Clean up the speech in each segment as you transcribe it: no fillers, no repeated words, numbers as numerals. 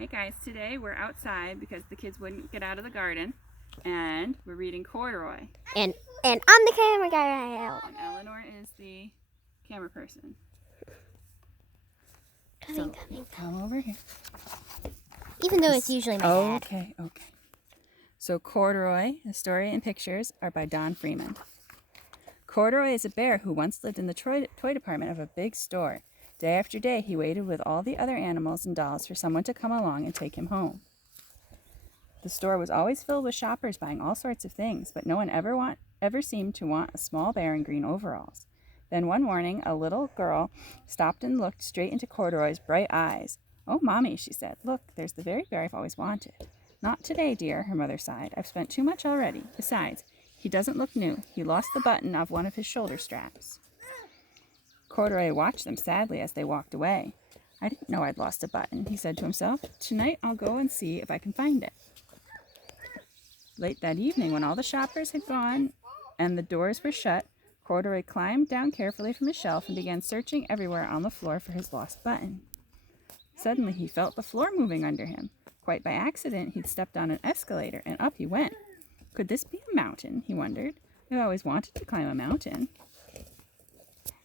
Hey guys, today we're outside because the kids wouldn't get out of the garden, and we're reading Corderoy. And I'm the camera guy right now. And Eleanor is the camera person. Coming. Come over here. Even though it's usually my dad. Okay. So Corderoy, the story and pictures are by Don Freeman. Corderoy is a bear who once lived in the toy department of a big store. Day after day, he waited with all the other animals and dolls for someone to come along and take him home. The store was always filled with shoppers buying all sorts of things, but no one ever seemed to want a small bear in green overalls. Then one morning, a little girl stopped and looked straight into Corderoy's bright eyes. "Oh, Mommy," she said, "look, there's the very bear I've always wanted." "Not today, dear," her mother sighed. "I've spent too much already. Besides, he doesn't look new. He lost the button of one of his shoulder straps." Corderoy watched them sadly as they walked away. "I didn't know I'd lost a button," he said to himself. "Tonight I'll go and see if I can find it." Late that evening, when all the shoppers had gone and the doors were shut, Corderoy climbed down carefully from his shelf and began searching everywhere on the floor for his lost button. Suddenly he felt the floor moving under him. Quite by accident, he'd stepped on an escalator, and up he went. Could this be a mountain, he wondered. I've always wanted to climb a mountain.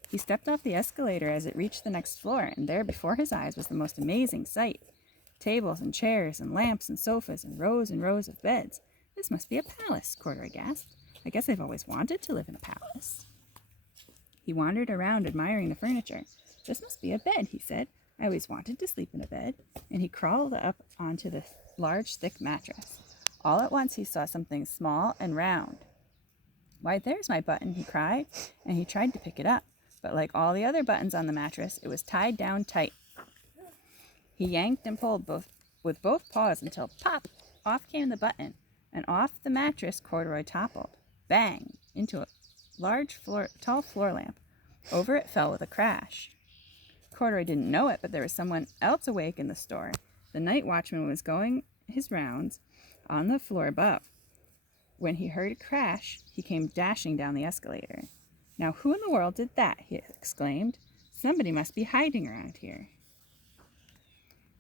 He stepped off the escalator as it reached the next floor, and there before his eyes was the most amazing sight. Tables and chairs and lamps and sofas and rows of beds. "This must be a palace," Corderoy gasped. "I guess I've always wanted to live in a palace." He wandered around admiring the furniture. "This must be a bed," he said. "I always wanted to sleep in a bed." And he crawled up onto the large, thick mattress. All at once he saw something small and round. "Why, there's my button," he cried, and he tried to pick it up. But like all the other buttons on the mattress, it was tied down tight. He yanked and pulled with both paws until, pop, off came the button, and off the mattress Corderoy toppled. Bang! Into a large tall floor lamp. Over it fell with a crash. Corderoy didn't know it, but there was someone else awake in the store. The night watchman was going his rounds on the floor above. When he heard a crash, he came dashing down the escalator. "Now who in the world did that?" he exclaimed. "Somebody must be hiding around here."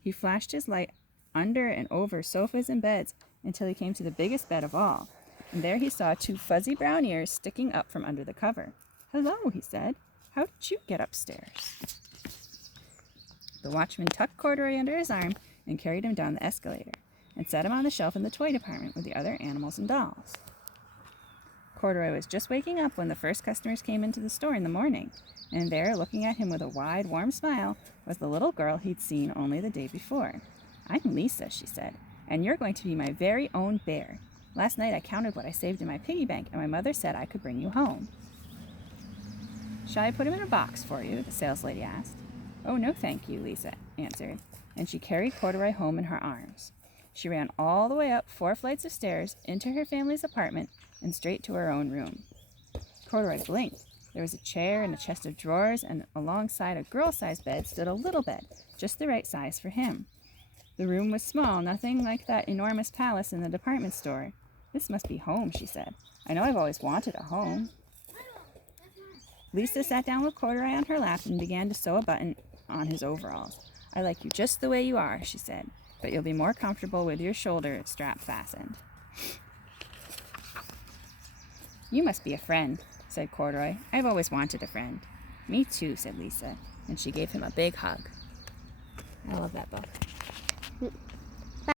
He flashed his light under and over sofas and beds until he came to the biggest bed of all, and there he saw two fuzzy brown ears sticking up from under the cover. "Hello," he said. "How did you get upstairs?" The watchman tucked Corderoy under his arm and carried him down the escalator and set him on the shelf in the toy department with the other animals and dolls. Corderoy was just waking up when the first customers came into the store in the morning, and there, looking at him with a wide, warm smile, was the little girl he'd seen only the day before. "I'm Lisa," she said, "and you're going to be my very own bear. Last night I counted what I saved in my piggy bank, and my mother said I could bring you home." "Shall I put him in a box for you?" the saleslady asked. "Oh, no, thank you," Lisa answered, and she carried Corderoy home in her arms. She ran all the way up 4 flights of stairs into her family's apartment and straight to her own room. Corderoy blinked. There was a chair and a chest of drawers, and alongside a girl-sized bed stood a little bed, just the right size for him. The room was small, nothing like that enormous palace in the department store. "This must be home," she said. "I know I've always wanted a home." Lisa sat down with Corderoy on her lap and began to sew a button on his overalls. "I like you just the way you are," she said, "but you'll be more comfortable with your shoulder strap fastened." "You must be a friend," said Corderoy. "I've always wanted a friend." "Me too," said Lisa, and she gave him a big hug. I love that book.